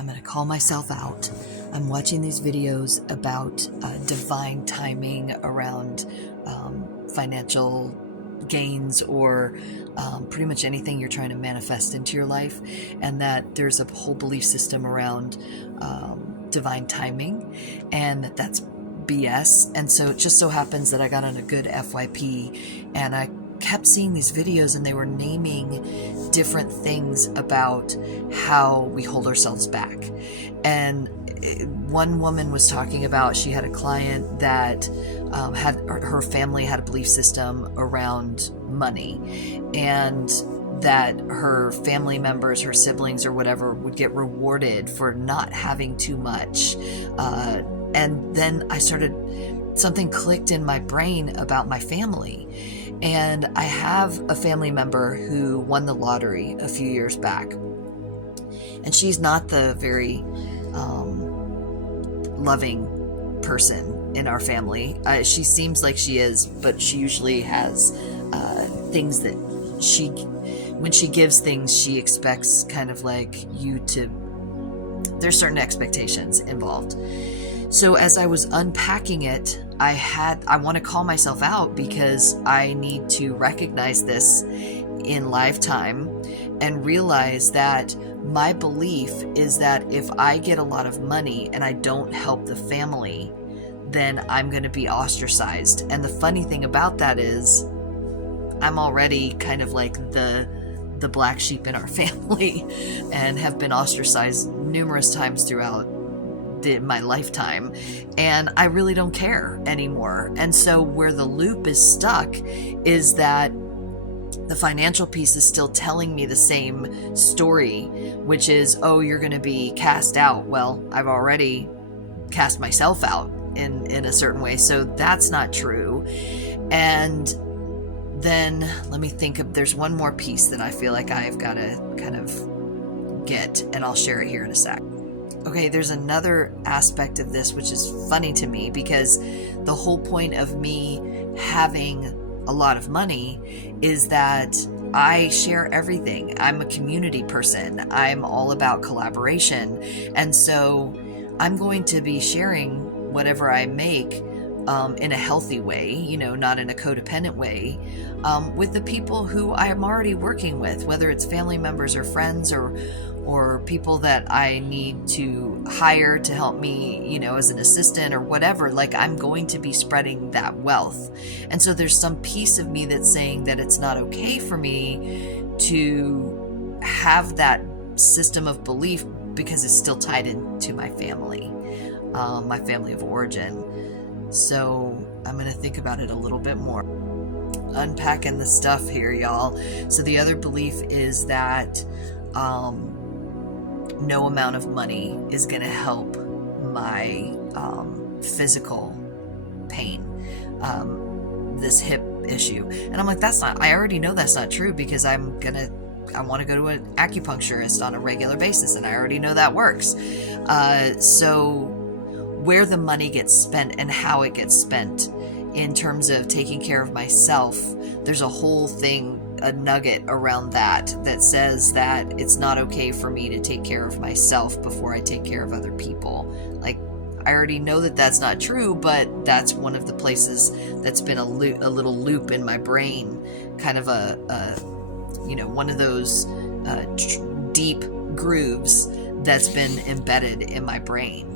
I'm going to call myself out. I'm watching these videos about divine timing around financial gains or pretty much anything you're trying to manifest into your life, and that there's a whole belief system around divine timing, and that's BS. And so it just so happens that I got on a good FYP, and I kept seeing these videos, and they were naming different things about how we hold ourselves back. And one woman was talking about, she had a client that had her family had a belief system around money, and that her family members, her siblings or whatever, would get rewarded for not having too much. And then something clicked in my brain about my family. And I have a family member who won the lottery a few years back. And she's not the very loving person in our family. She seems like she is, but she usually has things that when she gives things, she expects kind of like there's certain expectations involved. So as I was unpacking it, I want to call myself out, because I need to recognize this in lifetime and realize that my belief is that if I get a lot of money and I don't help the family, then I'm going to be ostracized. And the funny thing about that is I'm already kind of like the black sheep in our family and have been ostracized numerous times throughout my lifetime, and I really don't care anymore. And so where the loop is stuck is that the financial piece is still telling me the same story, which is, oh, you're going to be cast out. Well, I've already cast myself out in a certain way, so that's not true. And then let me think of, there's one more piece that I feel like I've got to kind of get, and I'll share it here in a sec. Okay, there's another aspect of this which is funny to me, because the whole point of me having a lot of money is that I share everything. I'm a community person. I'm all about collaboration. And so I'm going to be sharing whatever I make in a healthy way, not in a codependent way, with the people who I'm already working with, whether it's family members or friends or people that I need to hire to help me, as an assistant or whatever. Like, I'm going to be spreading that wealth. And so there's some piece of me that's saying that it's not okay for me to have that system of belief, because it's still tied into my family of origin. So I'm going to think about it a little bit more. Unpacking the stuff here, y'all. So the other belief is that no amount of money is going to help my physical pain, this hip issue. And I'm like, I already know that's not true, because I want to go to an acupuncturist on a regular basis, and I already know that works. So where the money gets spent and how it gets spent in terms of taking care of myself, there's a whole thing, a nugget around that says that it's not okay for me to take care of myself before I take care of other people. Like, I already know that that's not true, but that's one of the places that's been a little loop in my brain, kind of one of those deep grooves that's been embedded in my brain.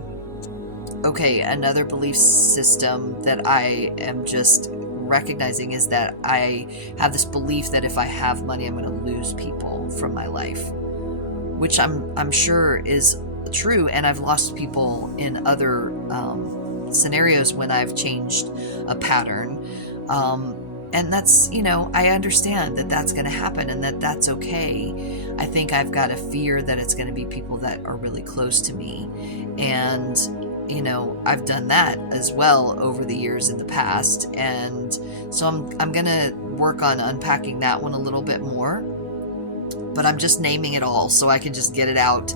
Okay, another belief system that I am just recognizing is that I have this belief that if I have money, I'm going to lose people from my life, which I'm sure is true. And I've lost people in other scenarios when I've changed a pattern. And that's, I understand that that's going to happen, and that's okay. I think I've got a fear that it's going to be people that are really close to me. And I've done that as well over the years in the past. And so I'm going to work on unpacking that one a little bit more, but I'm just naming it all so I can just get it out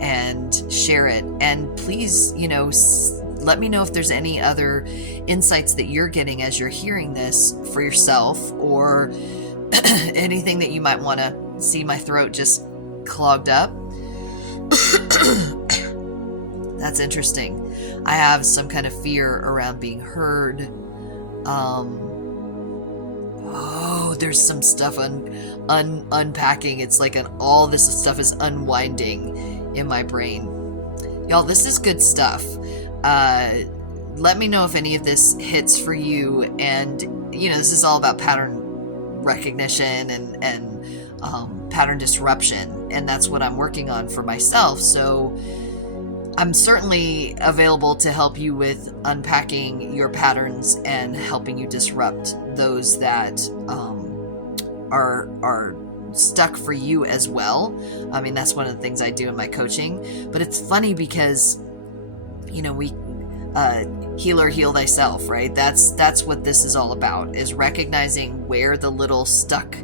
and share it. And please, let me know if there's any other insights that you're getting as you're hearing this for yourself, or anything that you might want to see. My throat just clogged up. That's interesting. I have some kind of fear around being heard. There's some stuff unpacking. It's like all this stuff is unwinding in my brain. Y'all, this is good stuff. Let me know if any of this hits for you. And, this is all about pattern recognition and pattern disruption. And that's what I'm working on for myself. So I'm certainly available to help you with unpacking your patterns and helping you disrupt those that are stuck for you as well. I mean, that's one of the things I do in my coaching. But it's funny because, we healer, heal thyself, right? That's what this is all about, is recognizing where the little stuck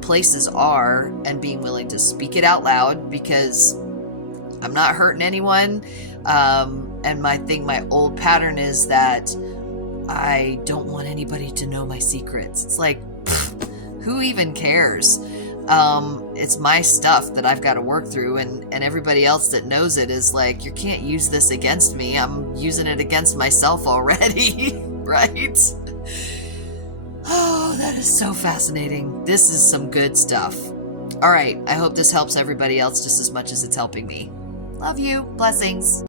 places are and being willing to speak it out loud, because I'm not hurting anyone. And my old pattern is that I don't want anybody to know my secrets. It's like, who even cares? It's my stuff that I've got to work through, and everybody else that knows it is like, you can't use this against me. I'm using it against myself already, right? Oh, that is so fascinating. This is some good stuff. All right, I hope this helps everybody else just as much as it's helping me. Love you. Blessings.